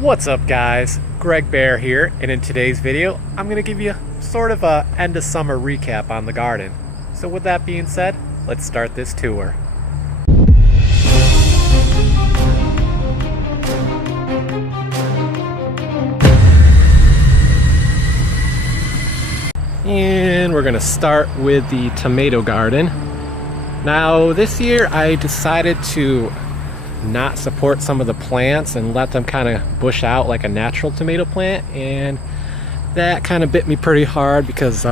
What's up guys, Greg Baer here, and in today's video I'm going to give you sort of a end of summer recap on the garden. So with that being said, let's start this tour. And we're going to start with the tomato garden. Now this year I decided to not support some of the plants and let them kind of bush out like a natural tomato plant, and that kind of bit me pretty hard because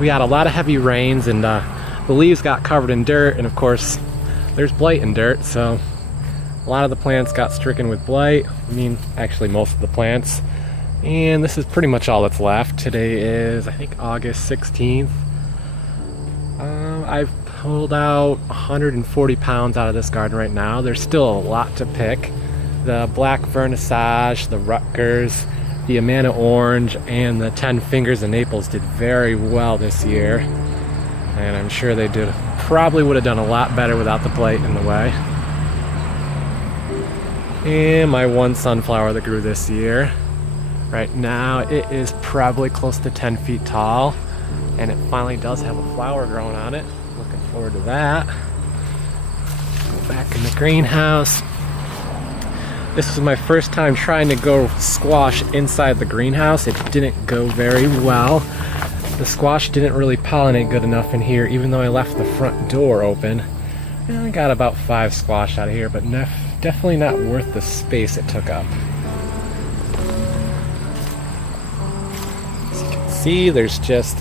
we had a lot of heavy rains and the leaves got covered in dirt, and of course there's blight in dirt, so a lot of the plants got stricken with blight. I mean, actually most of the plants. And this is pretty much all that's left. Today is, I think, August 16th. I've pulled out 140 pounds out of this garden right now. There's still a lot to pick. The black vernissage, the Rutgers, the Amana orange, and the 10 fingers of Naples did very well this year. And I'm sure they probably would have done a lot better without the blight in the way. And my one sunflower that grew this year. Right now it is probably close to 10 feet tall, and it finally does have a flower growing on it. Looking forward to that. Go back in the greenhouse. This was my first time trying to grow squash inside the greenhouse. It didn't go very well. The squash didn't really pollinate good enough in here, even though I left the front door open. And I got about 5 squash out of here, but definitely not worth the space it took up. See, there's just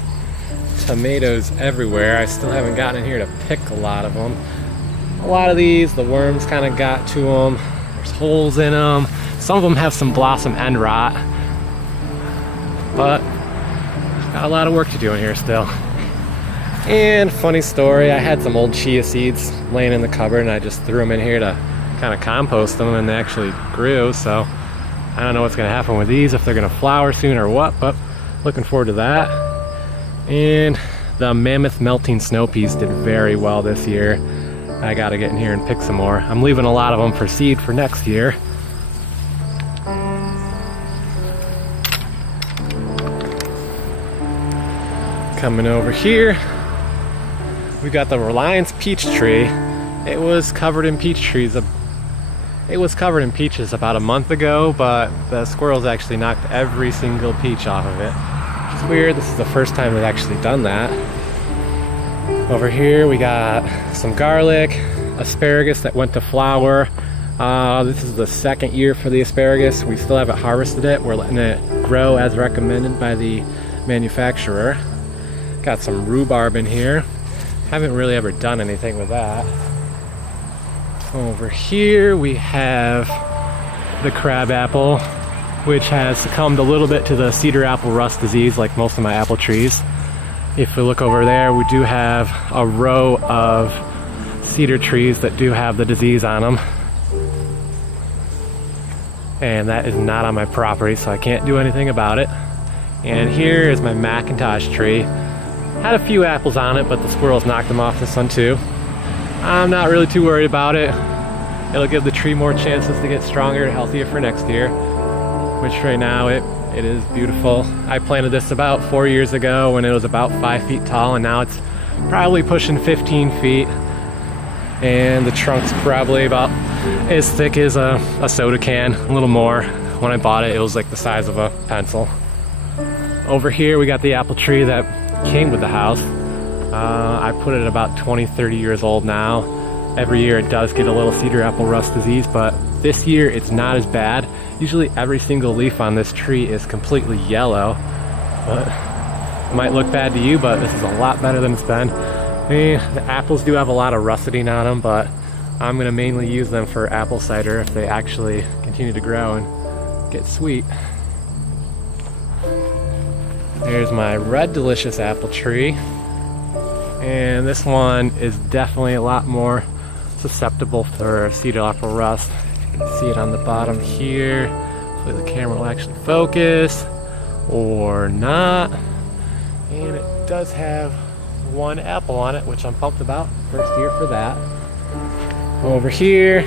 tomatoes everywhere. I still haven't gotten in here to pick a lot of them. A lot of these, the worms kind of got to them. There's holes in them. Some of them have some blossom end rot. But got a lot of work to do in here still. And funny story, I had some old chia seeds laying in the cupboard, and I just threw them in here to kind of compost them, and they actually grew. So I don't know what's going to happen with these, if they're going to flower soon or what, but looking forward to that. And the mammoth melting snow peas did very well this year. I gotta get in here and pick some more. I'm leaving a lot of them for seed for next year. Coming over here, we got the Reliance peach tree. It was covered in peach trees. It was covered in peaches about a month ago, but the squirrels actually knocked every single peach off of it. It's weird, this is the first time they've actually done that. Over here we got some garlic, asparagus that went to flower. This is the second year for the asparagus. We still haven't harvested it. We're letting it grow as recommended by the manufacturer. Got some rhubarb in here. Haven't really ever done anything with that. Over here we have the crabapple, which has succumbed a little bit to the cedar apple rust disease like most of my apple trees. If we look over there, we do have a row of cedar trees that do have the disease on them. And that is not on my property, so I can't do anything about it. And here is my Macintosh tree. Had a few apples on it, but the squirrels knocked them off this one too. I'm not really too worried about it. It'll give the tree more chances to get stronger and healthier for next year, which right now it is beautiful. I planted this about 4 years ago when it was about 5 feet tall, and now it's probably pushing 15 feet. And the trunk's probably about as thick as a soda can, a little more. When I bought it, it was like the size of a pencil. Over here we got the apple tree that came with the house. I put it at about 20-30 years old now. Every year it does get a little cedar apple rust disease, but this year it's not as bad. Usually every single leaf on this tree is completely yellow, but it might look bad to you, but this is a lot better than it's been. The apples do have a lot of russeting on them, but I'm going to mainly use them for apple cider if they actually continue to grow and get sweet. Here's my red delicious apple tree. And this one is definitely a lot more susceptible for cedar apple rust. You can see it on the bottom here. Hopefully the camera will actually focus, or not. And it does have one apple on it, which I'm pumped about. First year for that. Over here,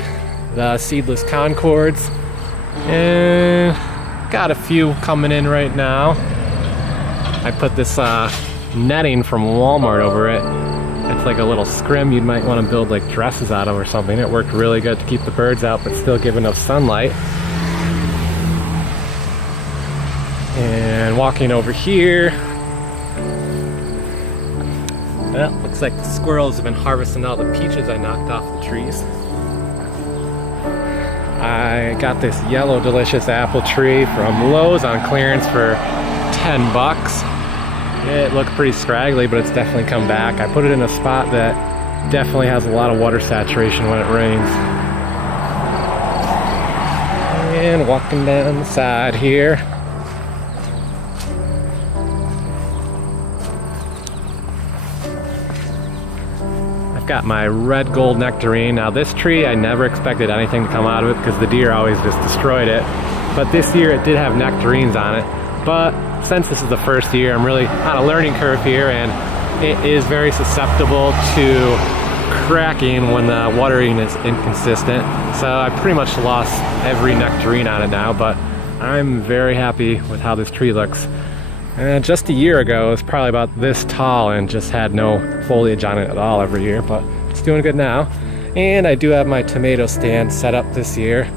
the seedless Concords. And got a few coming in right now. I put this netting from Walmart over it. It's like a little scrim you might want to build like dresses out of or something. It worked really good to keep the birds out but still give enough sunlight. And walking over here, well, looks like the squirrels have been harvesting all the peaches I knocked off the trees. I got this yellow delicious apple tree from Lowe's on clearance for 10 bucks. It looked pretty scraggly, but it's definitely come back. I put it in a spot that definitely has a lot of water saturation when it rains. And walking down the side here, I've got my red gold nectarine. Now this tree, I never expected anything to come out of it because the deer always just destroyed it. But this year it did have nectarines on it. But since this is the first year, I'm really on a learning curve here, and it is very susceptible to cracking when the watering is inconsistent. So I pretty much lost every nectarine on it now, but I'm very happy with how this tree looks. And just a year ago, it was probably about this tall and just had no foliage on it at all every year, but it's doing good now. And I do have my tomato stand set up this year.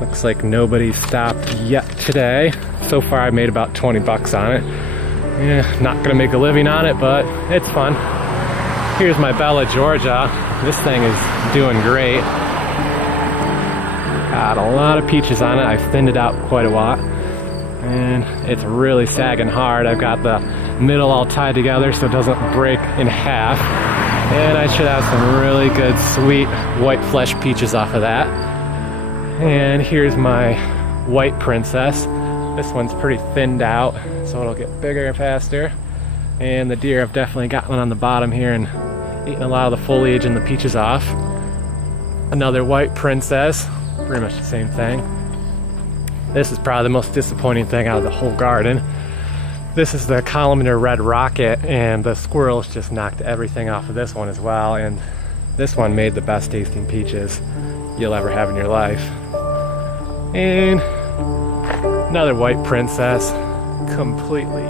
Looks like nobody stopped yet today. So far I made about 20 bucks on it. Yeah, not gonna make a living on it, but it's fun. Here's my Bella Georgia. This thing is doing great. Got a lot of peaches on it. I've thinned it out quite a lot. And it's really sagging hard. I've got the middle all tied together so it doesn't break in half. And I should have some really good sweet white flesh peaches off of that. And here's my white princess. This one's pretty thinned out, so it'll get bigger faster. And the deer have definitely gotten on the bottom here and eaten a lot of the foliage and the peaches off. Another white princess, pretty much the same thing. This is probably the most disappointing thing out of the whole garden. This is the columnar red rocket, and the squirrels just knocked everything off of this one as well. And this one made the best tasting peaches you'll ever have in your life. And another white princess, completely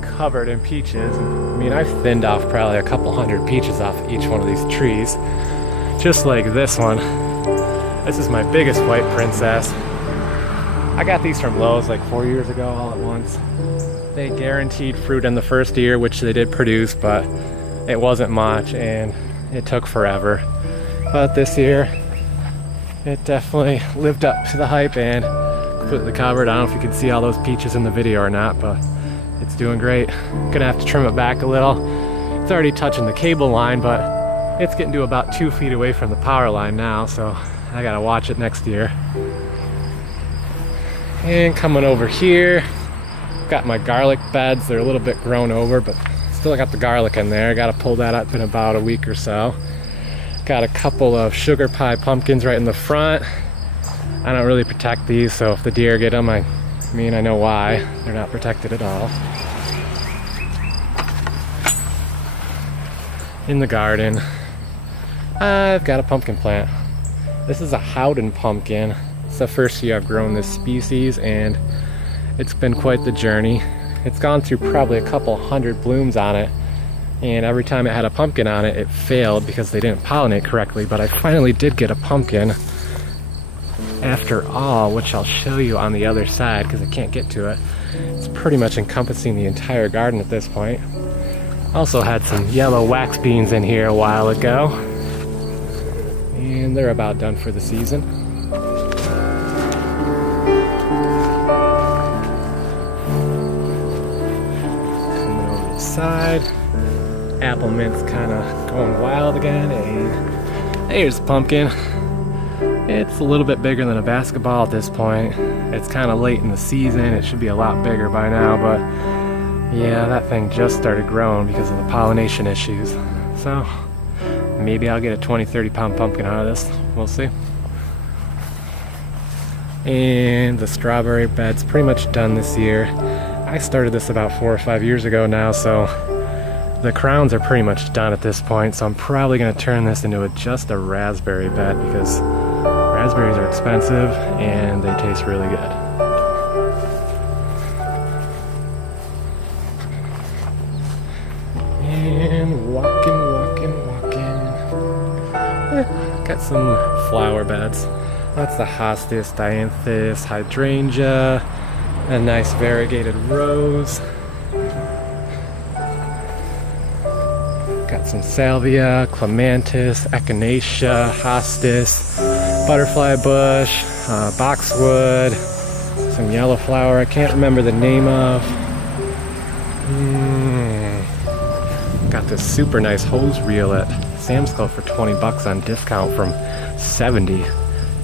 covered in peaches. I mean, I've thinned off probably a couple hundred peaches off each one of these trees, just like this one. This is my biggest white princess. I got these from Lowe's like 4 years ago all at once. They guaranteed fruit in the first year, which they did produce, but it wasn't much and it took forever. But this year, it definitely lived up to the hype and completely covered. I don't know if you can see all those peaches in the video or not, but it's doing great. Gonna have to trim it back a little. It's already touching the cable line, but it's getting to about 2 feet away from the power line now, so I gotta watch it next year. And coming over here, got my garlic beds. They're a little bit grown over, but still got the garlic in there. Got to pull that up in about a week or so. Got a couple of sugar pie pumpkins right in the front. I don't really protect these, so if the deer get them, I know why. They're not protected at all. In the garden, I've got a pumpkin plant. This is a Howden pumpkin. It's the first year I've grown this species, and it's been quite the journey. It's gone through probably a couple hundred blooms on it, and every time it had a pumpkin on it, it failed because they didn't pollinate correctly. But I finally did get a pumpkin after all, which I'll show you on the other side because I can't get to it. It's pretty much encompassing the entire garden at this point. Also had some yellow wax beans in here a while ago, and they're about done for the season. Side, apple mint's kind of going wild again, and here's the pumpkin. It's a little bit bigger than a basketball at this point. It's kind of late in the season. It should be a lot bigger by now, but yeah, that thing just started growing because of the pollination issues. So maybe I'll get a 20-30 pound pumpkin out of this. We'll see. And the strawberry bed's pretty much done this year. I started this about 4 or 5 years ago now, so the crowns are pretty much done at this point. So I'm probably going to turn this into just a raspberry bed because raspberries are expensive and they taste really good. walking, walking, walking. Got some flower beds. That's the hostis, dianthus, hydrangea, a nice variegated rose. Got some salvia, clematis, echinacea, hostis, butterfly bush, boxwood, some yellow flower I can't remember the name of. Got this super nice hose reel at Sam's Club for 20 bucks on discount from 70.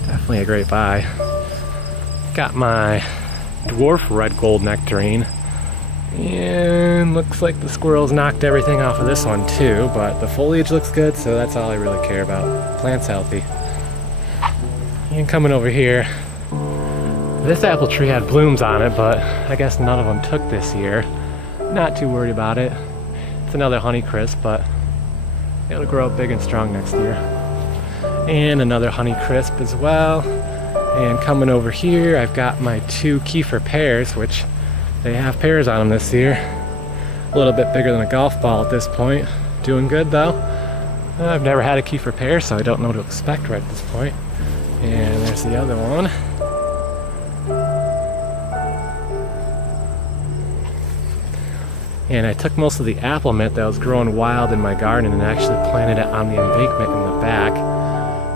Definitely a great buy. Got my dwarf red gold nectarine. And looks like the squirrels knocked everything off of this one too, but the foliage looks good, so that's all I really care about. Plant's healthy. And coming over here, this apple tree had blooms on it, but I guess none of them took this year. Not too worried about it. It's another Honeycrisp, but it'll grow up big and strong next year. And another Honeycrisp as well. And coming over here, I've got my 2 Kiefer pears, which they have pears on them this year. A little bit bigger than a golf ball at this point. Doing good though. I've never had a Kiefer pear, so I don't know what to expect right at this point. And there's the other one. And I took most of the apple mint that was growing wild in my garden and actually planted it on the embankment in the back.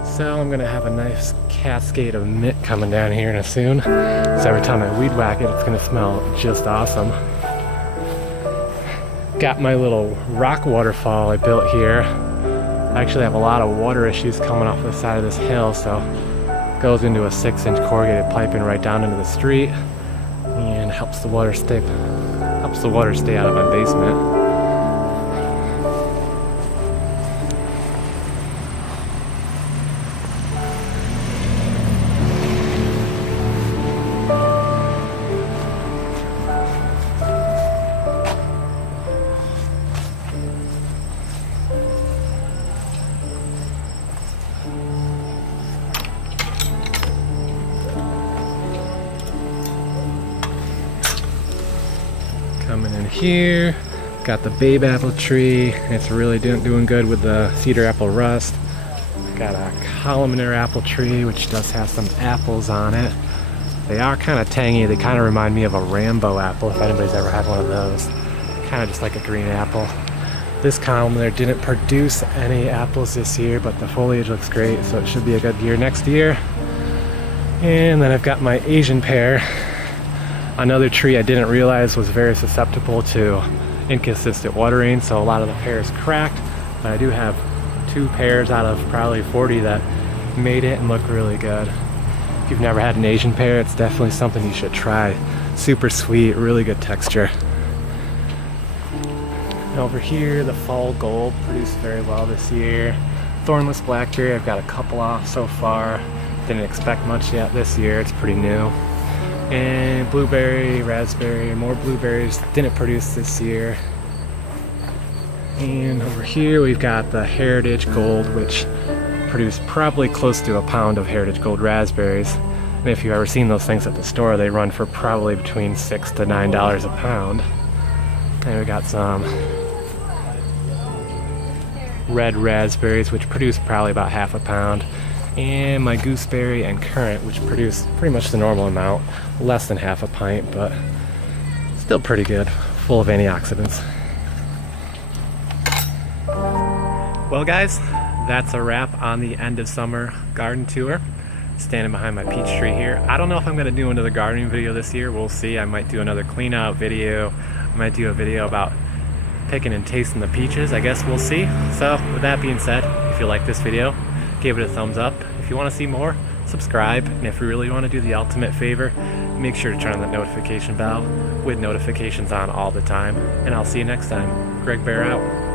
So I'm gonna have a nice cascade of mint coming down here soon. So every time I weed whack it, it's gonna smell just awesome. Got my little rock waterfall I built here. I actually have a lot of water issues coming off the side of this hill, so it goes into a 6-inch corrugated piping right down into the street and helps the water stay out of my basement. Coming in here, got the babe apple tree. It's really doing good with the cedar apple rust. Got a columnar apple tree, which does have some apples on it. They are kind of tangy. They kind of remind me of a Rambo apple, if anybody's ever had one of those. Kind of just like a green apple. This columnar didn't produce any apples this year, but the foliage looks great, so it should be a good year next year. And then I've got my Asian pear. Another tree I didn't realize was very susceptible to inconsistent watering, so a lot of the pears cracked, but I do have 2 pears out of probably 40 that made it and look really good. If you've never had an Asian pear, it's definitely something you should try. Super sweet, really good texture. And over here, the fall gold produced very well this year. Thornless blackberry, I've got a couple off so far. Didn't expect much yet this year, it's pretty new. And blueberry, raspberry, more blueberries didn't produce this year. And over here we've got the Heritage Gold, which produced probably close to a pound of Heritage Gold raspberries. And if you've ever seen those things at the store, they run for probably between $6 to $9 a pound. And we got some red raspberries, which produce probably about half a pound. And my gooseberry and currant, which produce pretty much the normal amount, less than half a pint, but still pretty good, full of antioxidants. Well guys, that's a wrap on the end of summer garden tour. Standing behind my peach tree here. I don't know if I'm going to do another gardening video this year, we'll see. I might do another clean out video, I might do a video about picking and tasting the peaches, I guess we'll see. So with that being said, if you like this video, give it a thumbs up. If you want to see more, subscribe. And if you really want to do the ultimate favor, make sure to turn on the notification bell with notifications on all the time. And I'll see you next time. Greg Baer out.